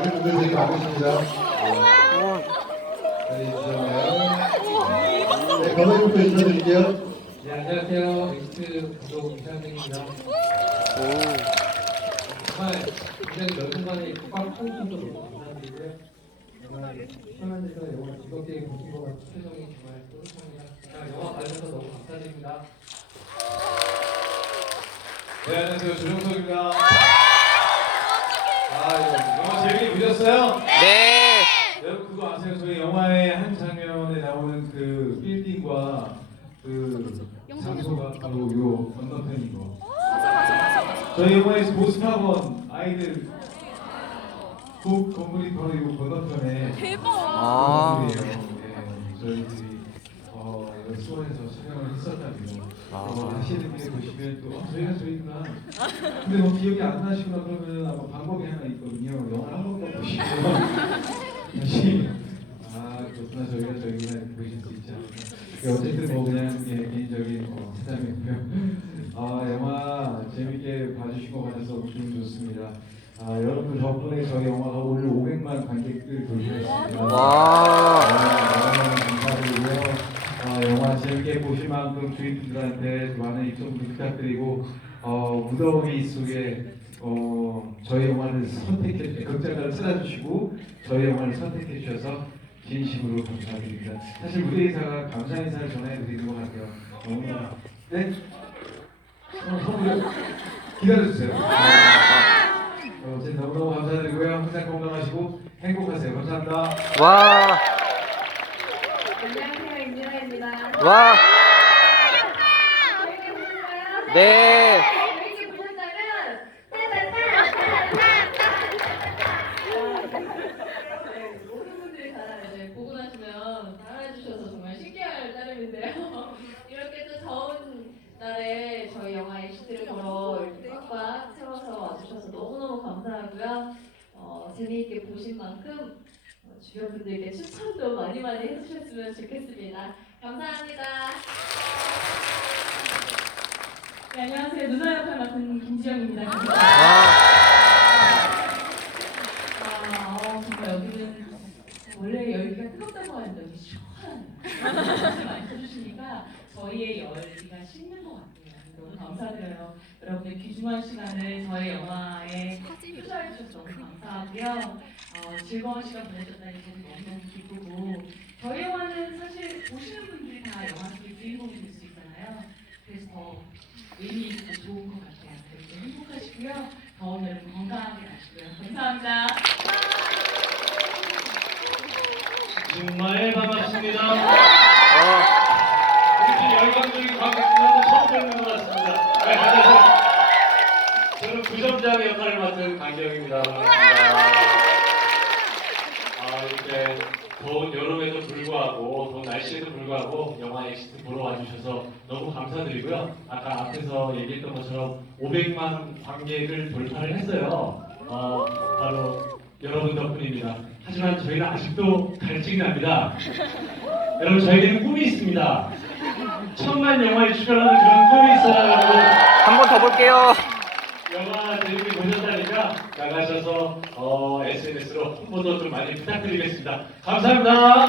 많은 분들이 많으십니다. 어, 네, 인사해요. 네, 인사드릴게요. 네, 안녕하세요. 엑스트 감독 이상민입니다. 오. 정말 굉장히 몇분 만에 꽉 너무 감사드리고요. 정말 시원한데서 영화 즐겁게 보신 것 같은 표정이 정말 뿌듯합니다. 자, 영화 봐주셔서 너무 감사드립니다. 네, 안녕하세요. 조정석입니다. 아, 이거 영화 재밌게 보셨어요? 네. 여러분 그거 아세요? 저희 영화의 한 장면에 나오는 그 빌딩과 그 장소가 바로 요 건너편인 거. 저희 영화에서 보스타원 아이들 그 건물이 바로 요 건너편에 아. 건물이에요. 네, 저희 수원에서 촬영을 했었다고요. 아. 어, 하시는 게 보시면 또 어, 저희가 저희구나. 근데 뭐 기억이 안 나시거나 그러면 아마 방법이 하나 있거든요. 영화를 한번더 보시고 다시 아 그렇구나 저희가 저희구나 이렇게 보실 수 있지 않을까. 예, 어쨌든 뭐 그냥 예, 개인적인 어, 사담이고요. 아 영화 재밌게 봐주신 것 같아서 기분 좋습니다. 아 여러분들 덕분에 저희 영화가 오늘 500만 관객들 돌파했습니다. 분들한테 많은 입점 부탁드리고 어, 무더위 속에 어, 저희 영화를 선택해 극장가를 찾아주시고 저희 영화를 선택해 주셔서 진심으로 감사드립니다. 사실 무대 인사가 감사 인사를 전해드리는 것 같아요. 너무나 네? 어, 선물 기다려주세요. 어, 어쨌든 너무너무 감사드리고요. 항상 건강하시고 행복하세요. 감사합니다. 와. 안녕하세요, 인지라입니다. 와. 네. 네. 어, 재미있게 보신 만큼 어, 주변 분들께 추천도 많이 많이 해주셨으면 좋겠습니다. 감사합니다. 네, 안녕하세요. 누나 역할 맡은 김지영입니다. 와. 아, 어, 정말 여기는 원래 열기가 뜨겁다고 하는데 여기 시원한 말씀 많이 해주시니까 저희의 열기가 식는 것 같아요. 너무 감사드려요. 여러분들 귀중한 시간을 저희 영화에 투자해 주셔서 너무 감사하고요. 어, 즐거운 시간 보내셨다니 저도 너무너무 기쁘고 저희 영화는 사실 보시는 분들이 다 영화 속의 주인공이 될 수 있잖아요. 그래서 더 의미 있고 좋은 것 같아요. 그래서 행복하시고요. 더운 여름 건강하게 가시고요. 감사합니다. 정말 반갑습니다. 어. 이렇게 열광적인 관객들은 처음 뵙는 것 같습니다. 네, 안녕하세요. 저는 부점장 역할을 맡은 강기영입니다. 아, 이렇게 더운 여름에도 불구하고, 더운 날씨에도 불구하고 영화 엑시트 보러 와주셔서 너무 감사드리고요. 아까 앞에서 얘기했던 것처럼 500만 관객을 돌파를 했어요. 어, 바로 여러분 덕분입니다. 하지만 저희는 아직도 갈증이 납니다. 여러분 저에게는 꿈이 있습니다. 천만 영화에 출연하는 그런 꿈이 있어요. 한 번 더 볼게요. 영화 재밌게 보셨다니까 나가셔서 어, SNS로 홍보도 좀 많이 부탁드리겠습니다. 감사합니다.